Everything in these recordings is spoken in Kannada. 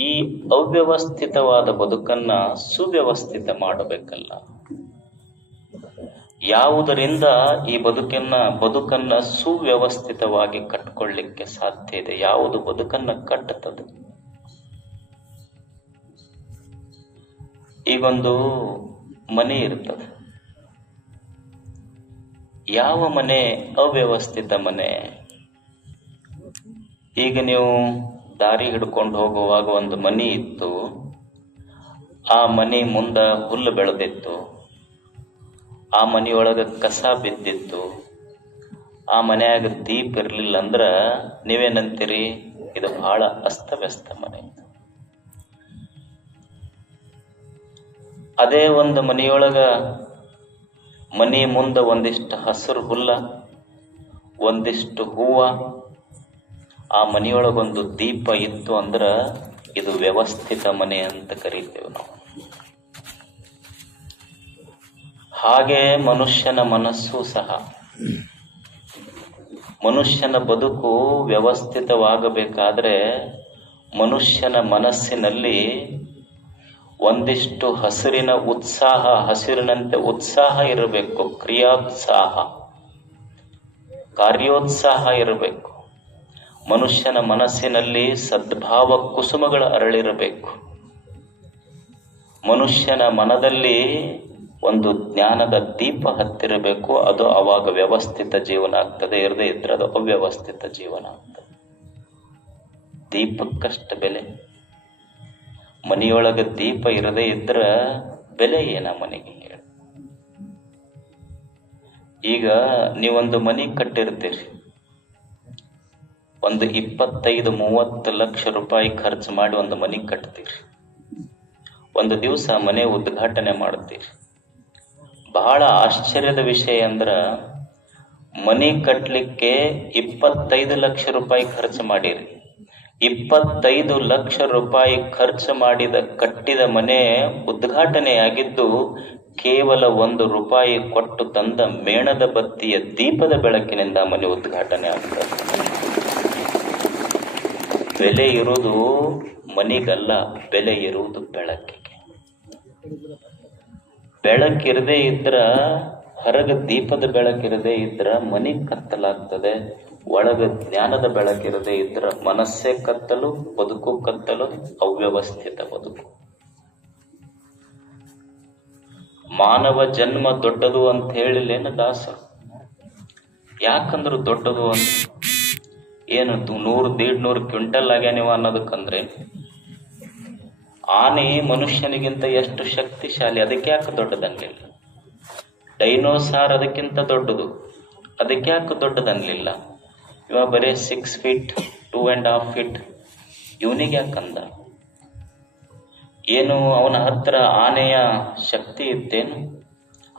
ಈ ಅವ್ಯವಸ್ಥಿತವಾದ ಬದುಕನ್ನ ಸುವ್ಯವಸ್ಥಿತ ಮಾಡಬೇಕಲ್ಲ. ಯಾವುದರಿಂದ ಈ ಬದುಕನ್ನ ಬದುಕನ್ನ ಸುವ್ಯವಸ್ಥಿತವಾಗಿ ಕಟ್ಕೊಳ್ಳಿಕ್ಕೆ ಸಾಧ್ಯ ಇದೆ? ಯಾವುದು ಬದುಕನ್ನ ಕಟ್ಟುತ್ತದೆ? ಈಗೊಂದು ಮನೆ ಇರ್ತದೆ. ಯಾವ ಮನೆ? ಅವ್ಯವಸ್ಥಿತ ಮನೆ. ಈಗ ನೀವು ದಾರಿ ಹಿಡ್ಕೊಂಡು ಹೋಗುವಾಗ ಒಂದು ಮನೆ ಇತ್ತು. ಆ ಮನೆ ಮುಂದ ಹುಲ್ಲು ಬೆಳೆದಿತ್ತು. ಆ ಮನೆಯೊಳಗ ಕಸ ಬಿದ್ದಿತ್ತು. ಆ ಮನೆಯಾಗ ದೀಪ ಇರಲಿಲ್ಲ ಅಂದ್ರ ನೀವೇನಂತೀರಿ? ಇದು ಬಹಳ ಅಸ್ತವ್ಯಸ್ತ ಮನೆ. ಅದೇ ಒಂದು ಮನೆಯೊಳಗ ಮನೆ ಮುಂದ ಒಂದಿಷ್ಟು ಹಸಿರು ಹುಲ್ಲ, ಒಂದಿಷ್ಟು ಹೂವ ಆ ಮನೆಯೊಳಗೊಂದು ದೀಪ ಇತ್ತು ಅಂದ್ರೆ ಇದು ವ್ಯವಸ್ಥಿತ ಮನೆ ಅಂತ ಕರಿತೇವೆ ನಾವು. ಹಾಗೆ ಮನುಷ್ಯನ ಮನಸ್ಸು ಸಹ. ಮನುಷ್ಯನ ಬದುಕು ವ್ಯವಸ್ಥಿತವಾಗಬೇಕಾದ್ರೆ ಮನುಷ್ಯನ ಮನಸ್ಸಿನಲ್ಲಿ ಒಂದಿಷ್ಟು ಹಸಿರಿನ ಉತ್ಸಾಹ, ಹಸಿರಿನಂತೆ ಉತ್ಸಾಹ ಇರಬೇಕು, ಕ್ರಿಯೋತ್ಸಾಹ, ಕಾರ್ಯೋತ್ಸಾಹ ಇರಬೇಕು. ಮನುಷ್ಯನ ಮನಸ್ಸಿನಲ್ಲಿ ಸದ್ಭಾವ ಕುಸುಮಗಳ ಅರಳಿರಬೇಕು. ಮನುಷ್ಯನ ಮನದಲ್ಲಿ ಒಂದು ಜ್ಞಾನದ ದೀಪ ಹತ್ತಿರಬೇಕು. ಅದು ಅವಾಗ ವ್ಯವಸ್ಥಿತ ಜೀವನ ಆಗ್ತದೆ, ಇರದೇ ಇದ್ರೆ ಅದು ಅವ್ಯವಸ್ಥಿತ ಜೀವನ ಆಗ್ತದೆ. ದೀಪಕ್ಕಷ್ಟ ಬೆಲೆ. ಮನೆಯೊಳಗೆ ದೀಪ ಇರದೇ ಇದ್ರ ಬೆಲೆ ಏನ ಮನೆಗೆ ಹೇಳಿ. ಈಗ ನೀವೊಂದು ಮನೆ ಕಟ್ಟಿರ್ತೀರಿ. ಒಂದು ಇಪ್ಪತ್ತೈದು ಮೂವತ್ತು ಲಕ್ಷ ರೂಪಾಯಿ ಖರ್ಚು ಮಾಡಿ ಒಂದು ಮನೆ ಕಟ್ತೀರಿ. ಒಂದು ದಿವಸ ಮನೆ ಉದ್ಘಾಟನೆ ಮಾಡ್ತೀರಿ. ಬಹಳ ಆಶ್ಚರ್ಯದ ವಿಷಯ ಅಂದ್ರ ಮನೆ ಕಟ್ಟಲಿಕ್ಕೆ ಇಪ್ಪತ್ತೈದು ಲಕ್ಷ ರೂಪಾಯಿ ಖರ್ಚು ಮಾಡಿರಿ. ಇಪ್ಪತ್ತೈದು ಲಕ್ಷ ರೂಪಾಯಿ ಖರ್ಚು ಮಾಡಿದ ಕಟ್ಟಿದ ಮನೆ ಉದ್ಘಾಟನೆಯಾಗಿದ್ದು ಕೇವಲ ಒಂದು ರೂಪಾಯಿ ಕೊಟ್ಟು ತಂದ ಮೇಣದ ಬತ್ತಿಯ ದೀಪದ ಬೆಳಕಿನಿಂದ ಮನೆ ಉದ್ಘಾಟನೆ ಆಗ್ತದೆ. ಬೆಲೆ ಇರುವುದು ಮನಿಗಲ್ಲ, ಬೆಲೆ ಇರುವುದು ಬೆಳಕಿಗೆ. ಬೆಳಕಿರದೇ ಇದ್ರ, ಹೊರಗ ದೀಪದ ಬೆಳಕಿರದೇ ಇದ್ರ ಮನೆ ಕತ್ತಲಾಗ್ತದೆ. ಒಳಗ ಜ್ಞಾನದ ಬೆಳಕಿರದೇ ಇದ್ರ ಮನಸ್ಸೇ ಕತ್ತಲು, ಬದುಕು ಕತ್ತಲು, ಅವ್ಯವಸ್ಥಿತ ಬದುಕು. ಮಾನವ ಜನ್ಮ ದೊಡ್ಡದು ಅಂತ ಹೇಳಿಲ್ಲೇನು ದಾಸ ಯಾಕಂದ್ರೆ ದೊಡ್ಡದು ಅಂತ? ಏನು ನೂರು ದೇಡ್ ನೂರು ಕ್ವಿಂಟಲ್ ಆಗ್ಯಾನಿವ ಅನ್ನೋದಕ್ಕಂದ್ರೆ, ಆನೆ ಮನುಷ್ಯನಿಗಿಂತ ಎಷ್ಟು ಶಕ್ತಿಶಾಲಿ? ಅದಕ್ಕೆ ಯಾಕೆ ದೊಡ್ಡದನ್ಲಿಲ್ಲ ಡೈನೋಸಾರ್ ಅದಕ್ಕಿಂತ ದೊಡ್ಡದು. ಅದಕ್ಕೆ ಯಾಕೆ ದೊಡ್ಡದನ್ಲಿಲ್ಲ ಇವ ಬರೀ six feet two and half feet ಇವನಿಗೆ ಯಾಕಂದ? ಏನು ಅವನ ಹತ್ರ ಆನೆಯ ಶಕ್ತಿ ಇತ್ತೇನು?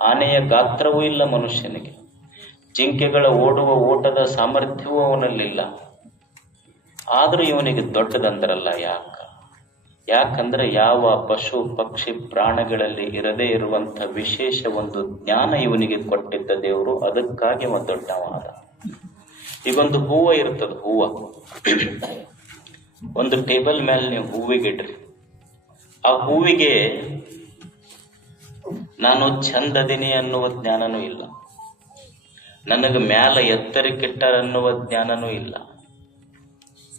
ಆನೆಯ ಗಾತ್ರವೂ ಇಲ್ಲ ಮನುಷ್ಯನಿಗೆ. ಜಿಂಕೆಗಳ ಓಡುವ ಓಟದ ಸಾಮರ್ಥ್ಯವೂ ಅವನಲ್ಲಿಲ್ಲ. ಆದರೂ ಇವನಿಗೆ ದೊಡ್ಡದಂದ್ರಲ್ಲ ಯಾಕ? ಯಾಕಂದ್ರೆ ಯಾವ ಪಶು, ಪಕ್ಷಿ, ಪ್ರಾಣಗಳಲ್ಲಿ ಇರದೇ ಇರುವಂಥ ವಿಶೇಷ ಒಂದು ಜ್ಞಾನ ಇವನಿಗೆ ಕೊಟ್ಟಿದ್ದ ದೇವರು, ಅದಕ್ಕಾಗಿ ಅವ ದೊಡ್ಡವಾದ ಈಗೊಂದು ಹೂವು ಇರ್ತದೆ, ಹೂವ. ಒಂದು ಟೇಬಲ್ ಮೇಲೆ ನೀವು ಹೂವಿಗೆ ಇಡ್ರಿ. ಆ ಹೂವಿಗೆ ನಾನು ಚಂದದಿನಿ ಅನ್ನುವ ಜ್ಞಾನನೂ ಇಲ್ಲ. ನನಗೆ ಮ್ಯಾಲ ಎತ್ತರಕ್ಕಿಟ್ಟಾರ ಅನ್ನುವ ಜ್ಞಾನನೂ ಇಲ್ಲ.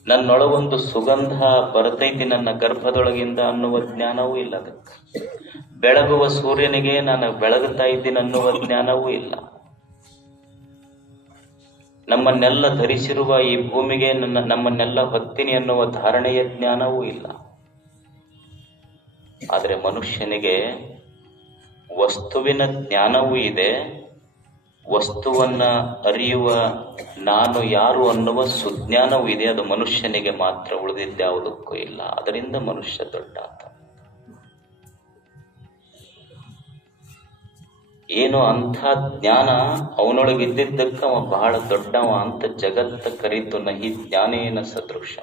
ನನ್ನೊಳಗೊಂದು ಸುಗಂಧ ಬರ್ತೈತಿ ನನ್ನ ಗರ್ಭದೊಳಗಿಂದ ಅನ್ನುವ ಜ್ಞಾನವೂ ಇಲ್ಲ ಅದಕ್ಕೆ. ಬೆಳಗುವ ಸೂರ್ಯನಿಗೆ ನಾನು ಬೆಳಗುತ್ತಾ ಇದ್ದೀನಿ ಅನ್ನುವ ಜ್ಞಾನವೂ ಇಲ್ಲ. ನಮ್ಮನ್ನೆಲ್ಲ ಧರಿಸಿರುವ ಈ ಭೂಮಿಗೆ ನನ್ನ ನಮ್ಮನ್ನೆಲ್ಲ ಹೊತ್ತಿನಿ ಅನ್ನುವ ಧಾರಣೆಯ ಜ್ಞಾನವೂ ಇಲ್ಲ. ಆದರೆ ಮನುಷ್ಯನಿಗೆ ವಸ್ತುವಿನ ಜ್ಞಾನವೂ ಇದೆ. ವಸ್ತುವನ್ನ ಅರಿಯುವ ನಾನು ಯಾರು ಅನ್ನುವ ಸುಜ್ಞಾನವೂ ಇದೆ ಅದು ಮನುಷ್ಯನಿಗೆ ಮಾತ್ರ ಉಳಿದಿದ್ದ್ಯಾವುದಕ್ಕೂ ಇಲ್ಲ. ಅದರಿಂದ ಮನುಷ್ಯ ದೊಡ್ಡ ಏನು ಅಂಥ ಜ್ಞಾನ ಅವನೊಳಗೆ ಇದ್ದಿದ್ದಕ್ಕ ಅವ ಬಹಳ ದೊಡ್ಡವ ಅಂತ ಜಗತ್ತ ಕರೀತು. ನಹಿ ಜ್ಞಾನೇನ ಸದೃಶ.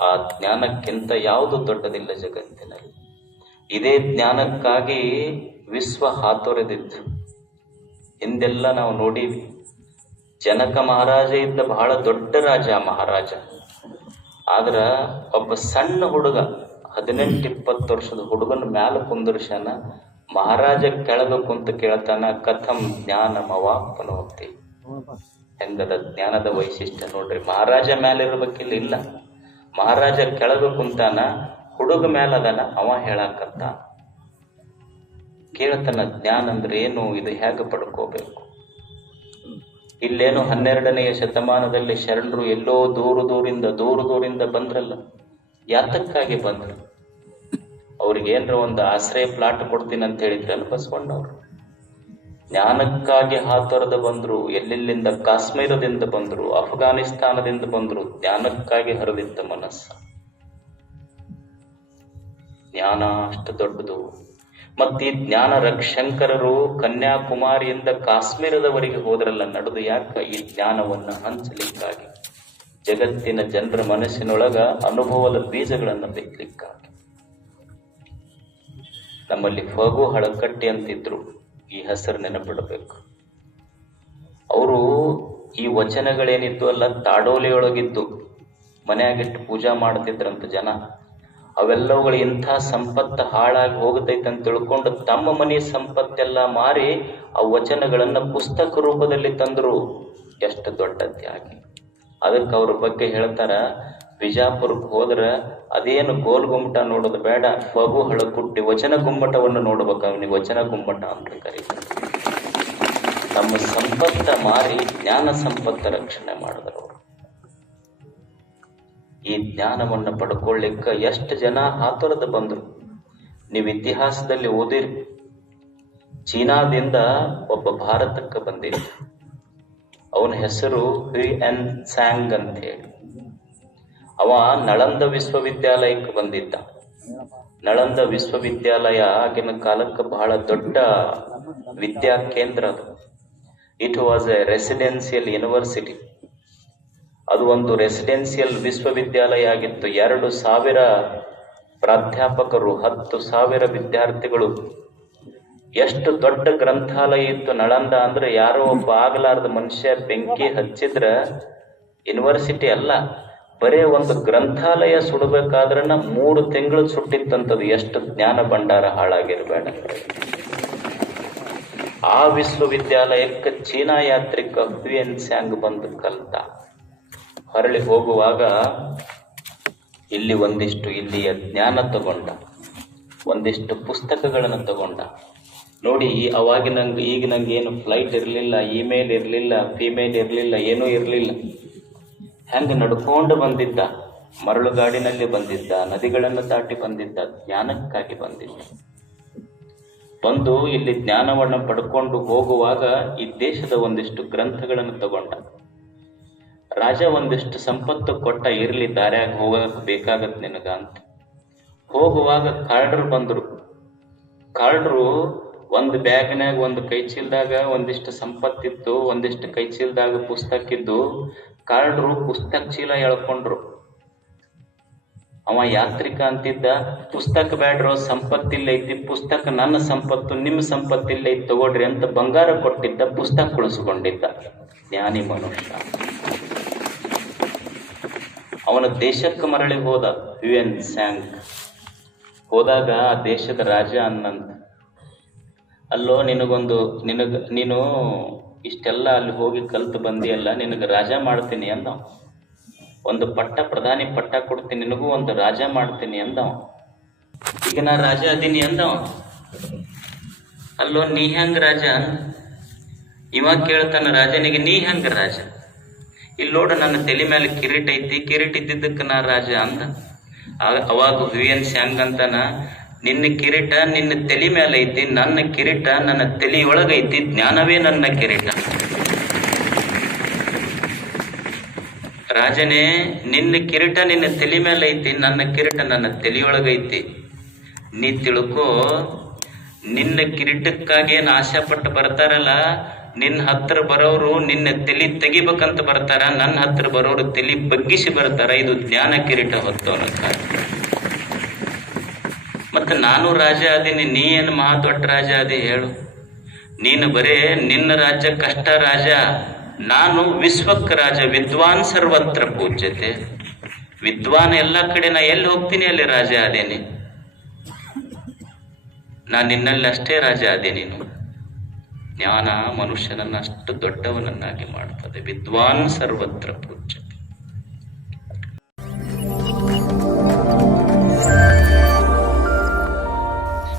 ಆ ಜ್ಞಾನಕ್ಕಿಂತ ಯಾವುದು ದೊಡ್ಡದಿಲ್ಲ ಜಗತ್ತಿನಲ್ಲಿ. ಇದೇ ಜ್ಞಾನಕ್ಕಾಗಿ ವಿಶ್ವ ಹಾತೊರೆದಿತ್ತು ಹಿಂದೆಲ್ಲ ನಾವು ನೋಡಿ ಜನಕ ಮಹಾರಾಜ ಇದ್ದ ಬಹಳ ದೊಡ್ಡ ರಾಜ ಮಹಾರಾಜ. ಆದ್ರ ಒಬ್ಬ ಸಣ್ಣ ಹುಡುಗ, ಹದಿನೆಂಟು ಇಪ್ಪತ್ತು ವರ್ಷದ ಹುಡುಗನ ಮ್ಯಾಲ ಕುಂದರ್ಶನ ಮಹಾರಾಜ ಕೆಳಗ ಕುಂತ ಕೇಳ್ತಾನ, ಕಥಂ ಜ್ಞಾನ ಮವಾಪನೋತಿ ಹೆಂಗದ ಜ್ಞಾನದ ವೈಶಿಷ್ಟ್ಯ ನೋಡ್ರಿ, ಮಹಾರಾಜ ಮ್ಯಾಲಿರ್ಬೇಕಿಲ್ಲ ಇಲ್ಲ ಮಹಾರಾಜ ಕೆಳಗ ಕುಂತಾನ, ಹುಡುಗ ಮ್ಯಾಲ ಅದಾನ, ಅವ ಹೇಳಾಕತ್ತ ಕೇಳ್ತಾನ ಜ್ಞಾನ ಅಂದ್ರೆ ಏನು? ಇದು ಹೇಗೆ ಪಡ್ಕೋಬೇಕು? ಇಲ್ಲೇನು ಹನ್ನೆರಡನೆಯ ಶತಮಾನದಲ್ಲಿ ಶರಣರು ಎಲ್ಲೋ ದೂರ ದೂರಿಂದ ದೂರ ದೂರಿಂದ ಬಂದ್ರಲ್ಲ? ಯಾತಕ್ಕಾಗಿ ಬಂದ್ರು? ಅವ್ರಿಗೆ ಏನ್ರ ಒಂದು ಆಶ್ರಯ ಪ್ಲಾಟ್ ಕೊಡ್ತೀನಿ ಅಂತ ಹೇಳಿದ್ರಲ್ಲ ಬಸವಣ್ಣವ್ರು. ಜ್ಞಾನಕ್ಕಾಗಿ ಹಾತೊರೆದ ಬಂದ್ರು, ಎಲ್ಲೆಲ್ಲಿಂದ ಕಾಶ್ಮೀರದಿಂದ ಬಂದ್ರು, ಅಫ್ಘಾನಿಸ್ತಾನದಿಂದ ಬಂದ್ರು, ಜ್ಞಾನಕ್ಕಾಗಿ ಹರಿದಿದ್ದ ಮನಸ್ಸ. ಜ್ಞಾನ ಅಷ್ಟು ದೊಡ್ಡದು. ಮತ್ತೆ ಜ್ಞಾನ ರಕ್ಷಂಕರರು ಕನ್ಯಾಕುಮಾರಿಯಿಂದ ಕಾಶ್ಮೀರದವರೆಗೆ ಹೋದ್ರಲ್ಲ ನಡೆದು ಯಾಕ ಈ ಜ್ಞಾನವನ್ನ ಹಂಚಲಿಕ್ಕಾಗಿ? ಜಗತ್ತಿನ ಜನರ ಮನಸ್ಸಿನೊಳಗ ಅನುಭವದ ಬೀಜಗಳನ್ನು ಬಿತ್ತಲಿಕ್ಕಾಗಿ ನಮ್ಮಲ್ಲಿ ಫಗು ಹಳಕಟ್ಟಿ ಅಂತಿದ್ರು, ಈ ಹೆಸರು ನೆನಪಿಡಬೇಕು. ಅವರು ಈ ವಚನಗಳೇನಿದ್ದು ಅಲ್ಲ ತಾಡೋಲಿಯೊಳಗಿದ್ದು ಮನೆಯಾಗಿಟ್ಟು ಪೂಜಾ ಮಾಡ್ತಿದ್ರಂತ ಜನ. ಅವೆಲ್ಲವುಗಳು ಇಂಥ ಸಂಪತ್ತು ಹಾಳಾಗಿ ಹೋಗುತ್ತೈತೆ ಅಂತ ತಿಳ್ಕೊಂಡು ತಮ್ಮ ಮನೆ ಸಂಪತ್ತೆಲ್ಲ ಮಾರಿ ಆ ವಚನಗಳನ್ನು ಪುಸ್ತಕ ರೂಪದಲ್ಲಿ ತಂದರು. ಎಷ್ಟು ದೊಡ್ಡ ತ್ಯಾಗಿ. ಅದಕ್ಕೆ ಅವ್ರ ಬಗ್ಗೆ ಹೇಳ್ತಾರ, ಬಿಜಾಪುರಕ್ಕೆ ಹೋದ್ರೆ ಅದೇನು ಗೋಲ್ ಗುಮ್ಮಟ ನೋಡೋದು ಬೇಡ, ಫಗು ಹಳಕುಟ್ಟಿ ವಚನ ಗುಮ್ಮಟವನ್ನು ನೋಡ್ಬೇಕು ಅವನಿಗೆ ವಚನ ಗುಮ್ಮಟ ಅಂತ ಕರೀತಾರೆ ತಮ್ಮ ಸಂಪತ್ತ ಮಾರಿ ಜ್ಞಾನ ಸಂಪತ್ತ ರಕ್ಷಣೆ ಮಾಡಿದ್ರು. ಈ ಜ್ಞಾನವನ್ನು ಪಡ್ಕೊಳ್ಳಿಕ್ಕ ಎಷ್ಟು ಜನ ಆತುರದ ಬಂದ್ರು? ನೀವು ಇತಿಹಾಸದಲ್ಲಿ ಓದಿರಿ. ಚೀನಾದಿಂದ ಒಬ್ಬ ಭಾರತಕ್ಕೆ ಬಂದಿದ್ದ ಅವನ ಹೆಸರು ಹ್ರಿ ಎನ್ ಸ್ಯಾಂಗ್ ಅಂತ ಹೇಳಿ ಅವ ನಳಂದ ವಿಶ್ವವಿದ್ಯಾಲಯಕ್ಕೆ ಬಂದಿದ್ದ. ನಳಂದ ವಿಶ್ವವಿದ್ಯಾಲಯ ಆಗಿನ ಕಾಲಕ್ಕೆ ಬಹಳ ದೊಡ್ಡ ವಿದ್ಯಾ ಕೇಂದ್ರ ಅದು. It was a residential university ಅದು ಒಂದು ರೆಸಿಡೆನ್ಸಿಯಲ್ ವಿಶ್ವವಿದ್ಯಾಲಯ ಆಗಿತ್ತು ಎರಡು ಸಾವಿರ ಪ್ರಾಧ್ಯಾಪಕರು, ಹತ್ತು ಸಾವಿರ ವಿದ್ಯಾರ್ಥಿಗಳು. ಎಷ್ಟು ದೊಡ್ಡ ಗ್ರಂಥಾಲಯ ಇತ್ತು ನಳಂದ ಅಂದ್ರೆ ಯಾರೋ ಒಬ್ಬ ಆಗಲಾರದ ಮನುಷ್ಯ ಬೆಂಕಿ ಹಚ್ಚಿದ್ರ. ಯೂನಿವರ್ಸಿಟಿ ಅಲ್ಲ. ಬರೇ ಒಂದು ಗ್ರಂಥಾಲಯ ಸುಡಬೇಕಾದ್ರನ ಮೂರು ತಿಂಗಳು ಸುಟ್ಟಿತ್ತಂತದು. ಎಷ್ಟು ಜ್ಞಾನ ಭಂಡಾರ ಹಾಳಾಗಿರ್ಬೇಡ. ಆ ವಿಶ್ವವಿದ್ಯಾಲಯಕ್ಕೆ ಚೀನಾ ಯಾತ್ರಿಕ ಹ್ಯೂಯನ್ ಸ್ಯಾಂಗ್ ಬಂದು ಕಲ್ತ. ಹೊರಳಿ ಹೋಗುವಾಗ ಇಲ್ಲಿ ಒಂದಿಷ್ಟು ಇಲ್ಲಿಯ ಜ್ಞಾನ ತಗೊಂಡ, ಒಂದಿಷ್ಟು ಪುಸ್ತಕಗಳನ್ನು ತಗೊಂಡ. ನೋಡಿ, ಈ ನಂಗೆ, ಈಗ ನಂಗೆ ಏನು ಫ್ಲೈಟ್ ಇರಲಿಲ್ಲ ಇಮೇಲ್ ಇರಲಿಲ್ಲ ಫಿಮೇಲ್ ಇರಲಿಲ್ಲ, ಏನೂ ಇರಲಿಲ್ಲ. ಹೆಂಗೆ ನಡ್ಕೊಂಡು ಬಂದಿದ್ದ, ಮರಳುಗಾಡಿನಲ್ಲಿ ಬಂದಿದ್ದ, ನದಿಗಳನ್ನು ದಾಟಿ ಬಂದಿದ್ದ, ಜ್ಞಾನಕ್ಕಾಗಿ ಬಂದಿದ್ದ. ಬಂದು ಇಲ್ಲಿ ಜ್ಞಾನವನ್ನು ಪಡ್ಕೊಂಡು ಹೋಗುವಾಗ ಈ ದೇಶದ ಒಂದಿಷ್ಟು ಗ್ರಂಥಗಳನ್ನು ತಗೊಂಡ. ರಾಜ ಒಂದಿಷ್ಟು ಸಂಪತ್ತು ಕೊಟ್ಟ ಇರಲಿ ದಾರ್ಯಾಗ ಹೋಗಕ್ಕೆ ಬೇಕಾಗತ್ ನಿನಗ ಅಂತ. ಹೋಗುವಾಗ ಕಾರ್ಡ್ರು ಬಂದರು. ಕಾರ್ಡ್ರು ಒಂದು ಬ್ಯಾಗ್ನ್ಯಾಗ ಒಂದು ಕೈ ಚೀಲದಾಗ ಒಂದಿಷ್ಟು ಸಂಪತ್ತಿತ್ತು, ಒಂದಿಷ್ಟು ಕೈ ಚೀಲದಾಗ ಪುಸ್ತಕ ಇದ್ದು ಕಾರ್ಡ್ರು ಪುಸ್ತಕ ಚೀಲ ಎಳ್ಕೊಂಡ್ರು. ಅವ ಯಾತ್ರಿಕ ಅಂತಿದ್ದ, ಪುಸ್ತಕ ಬ್ಯಾಡ್ರೋ ಸಂಪತ್ತಿಲ್ಲ ಐತಿ, ಪುಸ್ತಕ ನನ್ನ ಸಂಪತ್ತು ನಿಮ್ಮ ಸಂಪತ್ತಿಲ್ಲ ಐತಿ ತಗೊಳ್ರಿ ಅಂತ ಬಂಗಾರ ಕೊಟ್ಟಿದ್ದ, ಪುಸ್ತಕ ಉಳಿಸ್ಕೊಂಡಿದ್ದ. ಜ್ಞಾನಿ ಮನುಷ್ಯ. ಅವನ ದೇಶಕ್ಕೆ ಮರಳಿ ಹೋದ ಯು ಎನ್ ಸ್ಯಾಂಗ್. ಹೋದಾಗ ಆ ದೇಶದ ರಾಜ ಅನ್ನಂತ, ಅಲ್ಲೋ, ನಿನಗೊಂದು, ನಿನಗ, ನೀನು ಇಷ್ಟೆಲ್ಲ ಅಲ್ಲಿ ಹೋಗಿ ಕಲ್ತು ಬಂದಿಯಲ್ಲ, ನಿನಗೆ ರಾಜ ಮಾಡ್ತೀನಿ ಅಂದ ಒಂದು ಪಟ್ಟ, ಪ್ರಧಾನಿ ಪಟ್ಟ ಕೊಡ್ತೀನಿ, ನಿನಗೂ ಒಂದು ರಾಜ ಮಾಡ್ತೀನಿ ಅಂದ ಈಗ ನಾ ರಾಜ ಅದೀನಿ ಅಂದ ಅಲ್ಲೋ, ನೀ ಹೆಂಗ ರಾಜ? ಇವಾಗ ಕೇಳ್ತಾನ ರಾಜನಿಗೆ, ನೀ ಹೆಂಗ ರಾಜ? ಇಲ್ಲಿ ನನ್ನ ತಲೆ ಮೇಲೆ ಕಿರೀಟ ಐತಿ. ಕಿರೀಟ ಇದ್ದಿದ್ದಕ್ಕೆ ನಾ ರಾಜ ಅಂದ. ಅವಾಗ ಹುವಿಯನ್ ಸ್ಯಾಂಗ್ ಅಂತಾನ, ನಿನ್ನ ಕಿರೀಟ ನಿನ್ನ ತಲೆ ಮೇಲೆ ಐತಿ, ನನ್ನ ಕಿರೀಟ ನನ್ನ ತಲೆಯೊಳಗೈತಿ ಜ್ಞಾನವೇ ನನ್ನ ಕಿರೀಟ. ರಾಜನೇ, ನಿನ್ನ ಕಿರೀಟ ನಿನ್ನ ತಲೆ ಮೇಲೆ ಐತಿ, ನನ್ನ ಕಿರೀಟ ನನ್ನ ತಲೆಯೊಳಗೈತಿ ನೀ ತಿಳ್ಕೋ, ನಿನ್ನ ಕಿರೀಟಕ್ಕಾಗಿ ಏನು ಆಶೆ ಪಟ್ಟು ಬರ್ತಾರಲ್ಲ ನಿನ್ನ ಹತ್ರ ಬರೋರು ನಿನ್ನ ತಲೆ ತೆಗಿಬೇಕಂತ ಬರ್ತಾರ ನನ್ನ ಹತ್ರ ಬರೋರು ತಲೆ ಬಗ್ಗಿಸಿ ಬರ್ತಾರ, ಇದು ಜ್ಞಾನ ಕಿರೀಟ ಹೊತ್ತವನಕ್ಕ ಮತ್ತೆ ನಾನು ರಾಜ ಅದೀನಿ, ನೀ ಏನು ಮಹಾ ದೊಡ್ಡ ರಾಜ ಅದೇ ಹೇಳು. ನೀನು ಬರೇ ನಿನ್ನ ರಾಜ್ಯ ಕಷ್ಟ ರಾಜ, ನಾನು ವಿಶ್ವಕ್ಕ ರಾಜ, ವಿದ್ವಾನ್ ಸರ್ವತ್ರ ಪೂಜ್ಯತೆ. ವಿದ್ವಾನ್ ಎಲ್ಲ ಕಡೆ ನಾ ಎಲ್ಲಿ ಹೋಗ್ತೀನಿ ಅಲ್ಲಿ ರಾಜ ಅದೇನಿ. ನಾ ನಿನ್ನಲ್ಲಿ ಅಷ್ಟೇ ರಾಜ ಅದೇ ನೀನು. ಜ್ಞಾನ ಮನುಷ್ಯನನ್ನ ಅಷ್ಟು ದೊಡ್ಡವನನ್ನಾಗಿ ಮಾಡ್ತದೆ. ವಿದ್ವಾನ್ ಸರ್ವತ್ರ ಪೂಜ್ಯ.